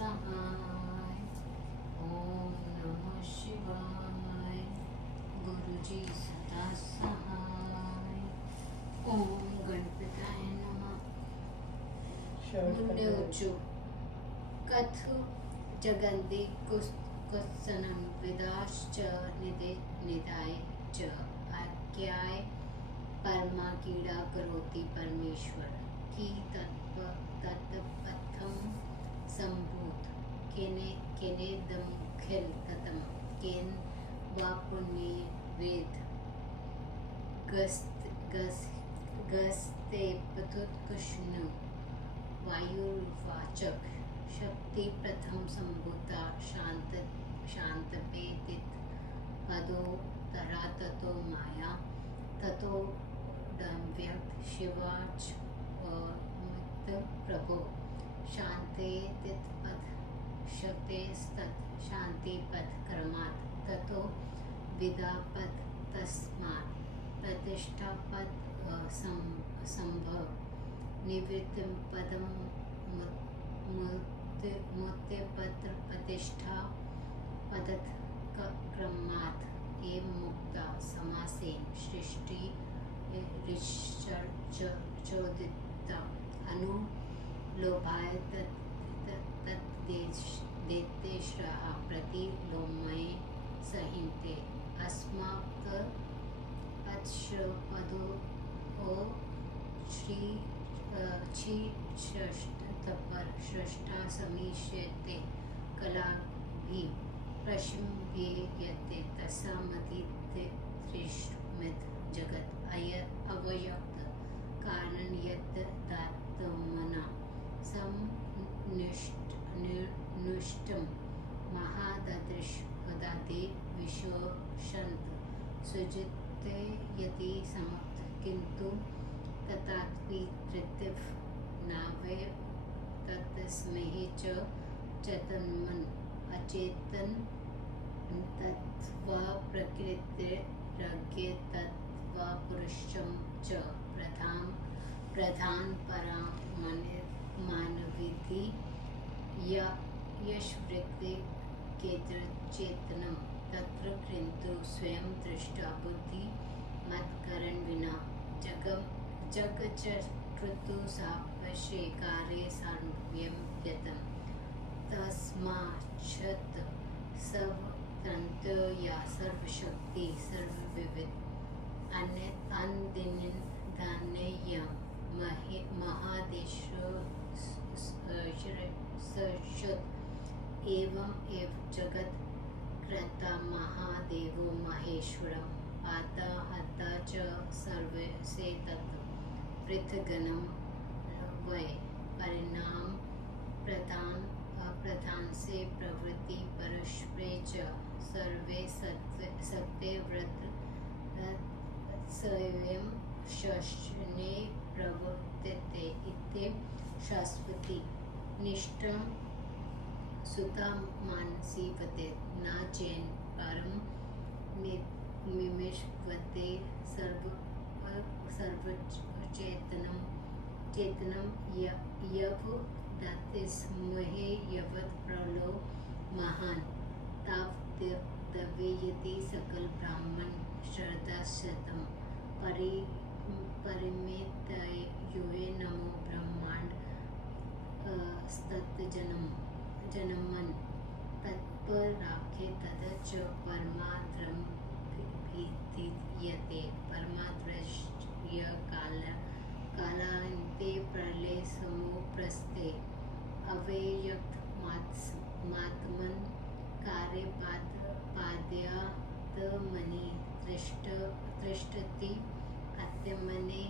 सहाय। ओम नमः शिवाय। गुरुजी सदा सहाय। ओम गणपताय नमः। मुंडे उच्चु कथु जगन्ति कुत्सनं विदाश्च निदाय च आज्ञाय परमा कीड़ा करोति परमेश्वर की तत्पथम संभूत केनेदम खिल ततम केन वा पुण्य वेद गस्ते पथुत्कृष्ण वायुर्वाचक शक्ति प्रथम संभूता शांत पेतित पदो तरा ततो माया ततो व्यक्त शिवाच और मुक्त प्रभो शांते तित पद शक्ते स्तत् शांति पद क्रमात् ततो विदा पद तस्मात् प्रतिष्ठा पद संभव निवृत्ति पदम मुत्य पत्र प्रतिष्ठा पदत क्रमात् एवं मुक्ता समासेन सृष्टि चोदिता अनुलोभाय देते श्रहा प्रति लोमय सहिंते अस्मात् पदो ओ श्री तपर सृष्टा समीष्यते कला भी प्रशम्यते तस्सामतित्रिष्मित जगत अवयक्त कारण यत् दात्मना नुष्टम महाददृश पदादि विशोषंत सुजिते यदि समक्त किंतु तथापि तृतीव नावे तत्स्मेह च चेतनमन अचेतन तत्व प्रकृतिरज्ञ तत्व पुरुषम च प्रधान परा मानविधि यशवृत्ति केत्र चेतनम तत्र किंतु स्वयं दृष्टा बुद्धि मतकरण विना जग चतुर्थ सावश्ये कार्ये सार्वभौम यतम तस्माच्च सर्वतंत्र या सर्वशक्ति सर्वविविध अन्यदान्य महादेशुत एवं एव जगत कर्ता महादेवो महेश्वरम आता हता च सर्वे से तत्व पृथगनम वै परिणाम प्रधान से प्रवृत्ति परस्परे च सर्वे सत्य व्रत स्वयं शस्त्रने प्रवर्तते इत्ते शाश्वती निष्ठा सुता मानसीवते न चैन परम मिमेष्वते चेतनम यव दतिस्महे यवत प्रलो महान ताव दवेयति सकल ब्राह्मण श्रद्धाशतम परिमेतये नमो ब्रह्मांड स्तत जनमन तत्पर राखे तदच परमाद्रम भीतियते परमाद्रश्य कालान्ते प्रलय समो प्रस्ते अव्यक्त मात्मन कार्य पाद्यात्मनि दृष्टति आत्मने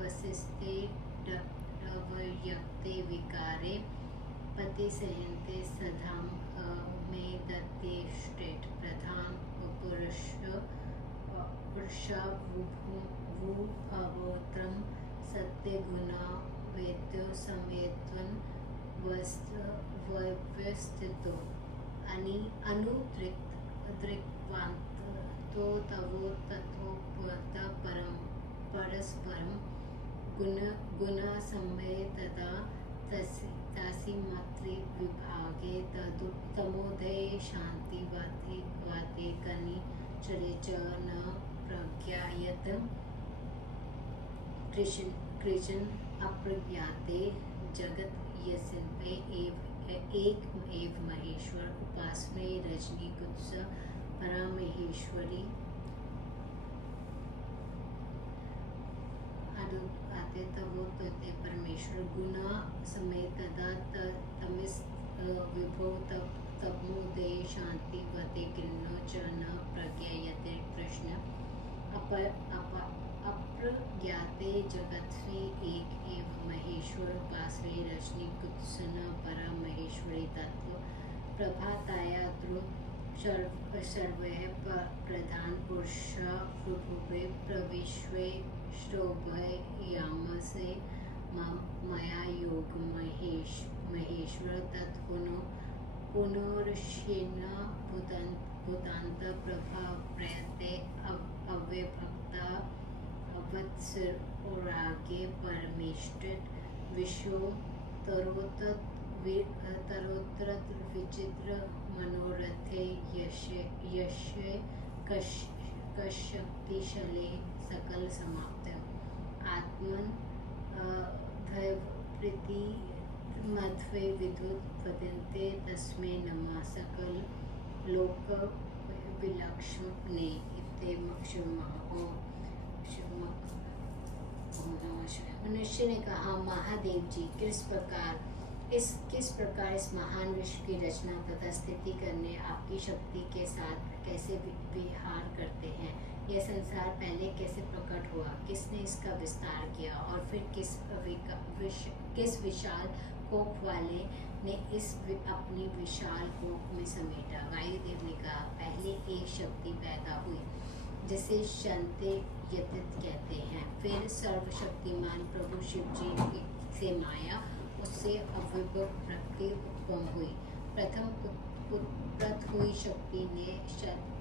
वसिष्ठे अव्यक्ते विकारे पति सहन्ते सधाम में दत्ते स्टेट प्रधान पुरुषाभवोत्रम सत्य गुणा वेद्यो समेत्वन व्यवस्थितो अनुद्रिक्वांत तो तवो तथोपत परम परस्परम गुण समय तदा तासी मात्रे विभागे तमोदये शांति वाते कनि चरे च न प्रज्ञायत कृष्ण अप्रज्ञाते जगत यस्मिन् एक एव महेश्वर उपासने रजनी कुत्स परमेश्वरी आते तवो तोते परमेश्वर गुना समेत तदा तमिस विभो तमोदये शांति वते किन्नो च न प्रज्ञायते कृष्ण अप्रज्ञाते जगत्स्वे एक एव महेश्वर उपासने रजनी कुत्सन परमेश्वरी तत्व प्रभाताया ध्रुव सर्वः प्रधान पुरुष विभुवे प्रविश्वे शोभयामसे मया योग महेश्वर तत्पुनो पुनर्षेण भूतांत प्रभा प्रयते अव्यभक्ता अवत्सरागे परमेष्टित विश्व तरोत्र विचित्र मनोरथे यशे कशक्तिशले सकल समाप्त आत्मन प्रीति मध्वे विद्युत वदन्ते तस्मै नमः सकल लोक विलक्षणे मनुष्य ने कहा, महादेव जी किस प्रकार इस महान विश्व की रचना तथा स्थिति करने आपकी शक्ति के साथ कैसे विहार करते हैं। यह संसार पहले कैसे प्रकट हुआ, किसने इसका विस्तार किया और फिर किस विशाल कोप वाले ने इस अपनी विशाल कोप में समेटा। वायुदेव ने कहा, पहले एक शक्ति पैदा हुई जिसे शंते यतित कहते हैं, फिर सर्वशक्तिमान प्रभु शिव जी से माया, उससे अव्यक्त प्रकृति उत्पन्न हुई। प्रथम उत्पन्न हुई शक्ति ने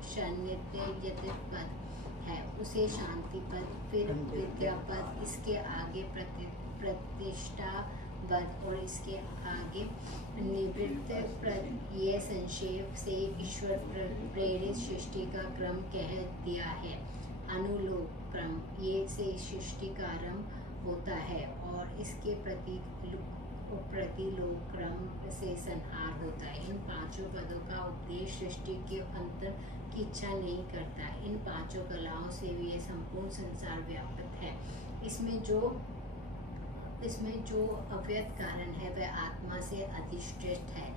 शन्यते यतित पद है, उसे शांति पद, फिर विद्या पद, इसके आगे प्रतिष्ठा पद और इसके आगे निवृत्त पद। ये संक्षेप से ईश्वर प्रेरित सृष्टि का क्रम कह दिया है। अनुलोक क्रम ये से सृष्टि का आरंभ होता है और इसके प्रतिलोक क्रम से संहार होता है। इन पांचों पदों का उपदेश सृष्टि के अंतर की इच्छा नहीं करता। इन पांचों कलाओं से ये संपूर्ण संसार व्याप्त है। इसमें जो अव्यक्त कारण है वह आत्मा से अधिष्ठित है।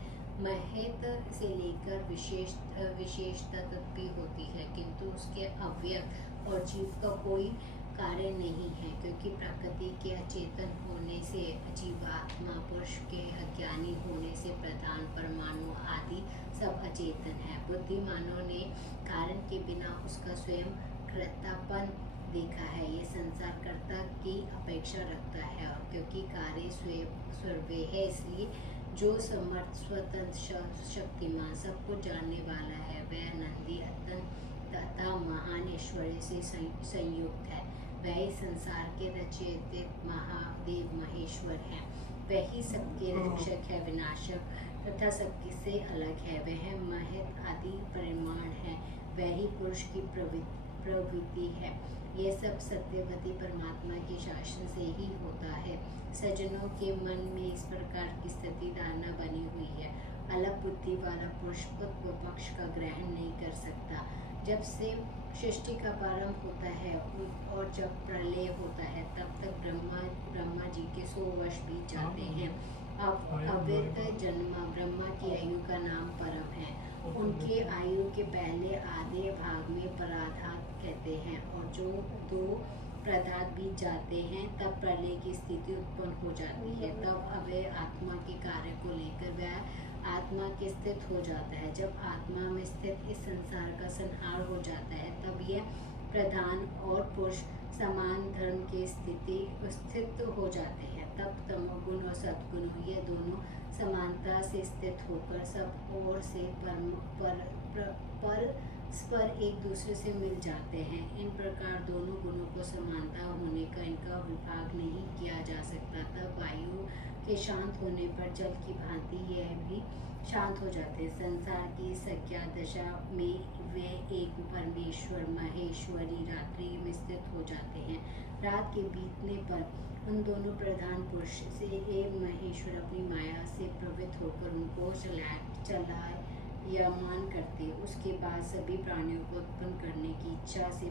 महत से लेकर विशेषता तक भी होती है, किंतु उसके अव्यक्त और जीव का कोई कार्य नहीं है, क्योंकि प्रकृति के अचेतन होने से जीवात्मा, पुरुष के अज्ञानी होने से प्रधान परमाणु आदि सब अचेतन है। बुद्धिमानों ने कारण के बिना उसका स्वयं कर्तापन देखा है। ये संसार कर्ता की अपेक्षा रखता है, और क्योंकि कार्य स्वयं है, इसलिए जो समर्थ, स्वतंत्र, शक्तिमान, सबको जानने वाला है, वह नंदी अत्यंत तथा महान ऐश्वर्य से संयुक्त है। वही संसार के रचयिता महादेव महेश्वर है। वही सबके रक्षक है, विनाशक तथा सबसे अलग है। वह महत आदि परिमाण है। वही पुरुष की प्रवृत्ति है। यह सब सत्यवती परमात्मा के शासन से ही होता है। सज्जनों के मन में इस प्रकार की स्थिति धारणा बनी हुई है। अलग बुद्धि वाला पुरुष खुद व पक्ष का ग्रहण नहीं कर सकता। जब से सृष्टि का प्रारंभ होता है और जब प्रलय होता है, तब तक ब्रह्मा जी के 100 वर्ष बीत जाते हैं। अब अव्यक्त जन्मा ब्रह्मा की आयु का नाम परम है। उनके आयु के पहले आधे भाग में पराधात कहते हैं, और जो 2 प्रधात बीत जाते हैं तब प्रलय की स्थिति उत्पन्न हो जाती है। तब अव्यय आत्मा के कार्य को लेकर वह आत्मा के स्थित हो जाता है। जब आत्मा में स्थित इस संसार का संहार हो जाता है, तब यह प्रधान और पुरुष समान धर्म के स्थित हो जाते हैं। तब तमोगुण और सद्गुण ये दोनों समानता से स्थित होकर सब ओर से पर स्पर एक दूसरे से मिल जाते हैं। इन प्रकार दोनों गुणों को समानता होने का इनका विभाग नहीं किया जा सकता। तब वायु के शांत होने पर जल की भांति यह भी शांत हो जाते हैं। संसार की संज्ञा दशा में वे एक परमेश्वर महेश्वरी रात्रि में स्थित हो जाते हैं। रात के बीतने पर उन दोनों प्रधान पुरुष से एक महेश्वर अपनी माया से प्रवृत्त होकर उनको चलायमान करते। उसके बाद सभी प्राणियों को उत्पन्न करने की इच्छा से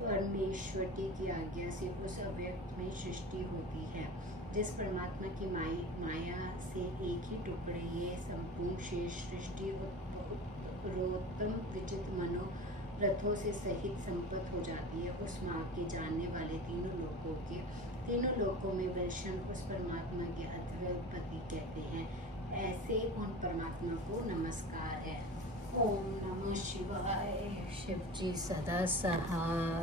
परमेश्वरी की आज्ञा से उस अव्यक्त में सृष्टि होती है। जिस परमात्मा की माया से एक ही टुकड़े ये संपूर्ण शेष सृष्टि उत्तरोत्तम विचित्र मनोरथों से सहित संपन्न हो जाती है। उस माँ के जानने वाले तीनों लोकों में विलक्षण उस परमात्मा के अद्वैत पति कहते हैं। ऐसे उन परमात्मा को नमस्कार है। ओम नमः शिवाय। शिव जी सदा सहाय।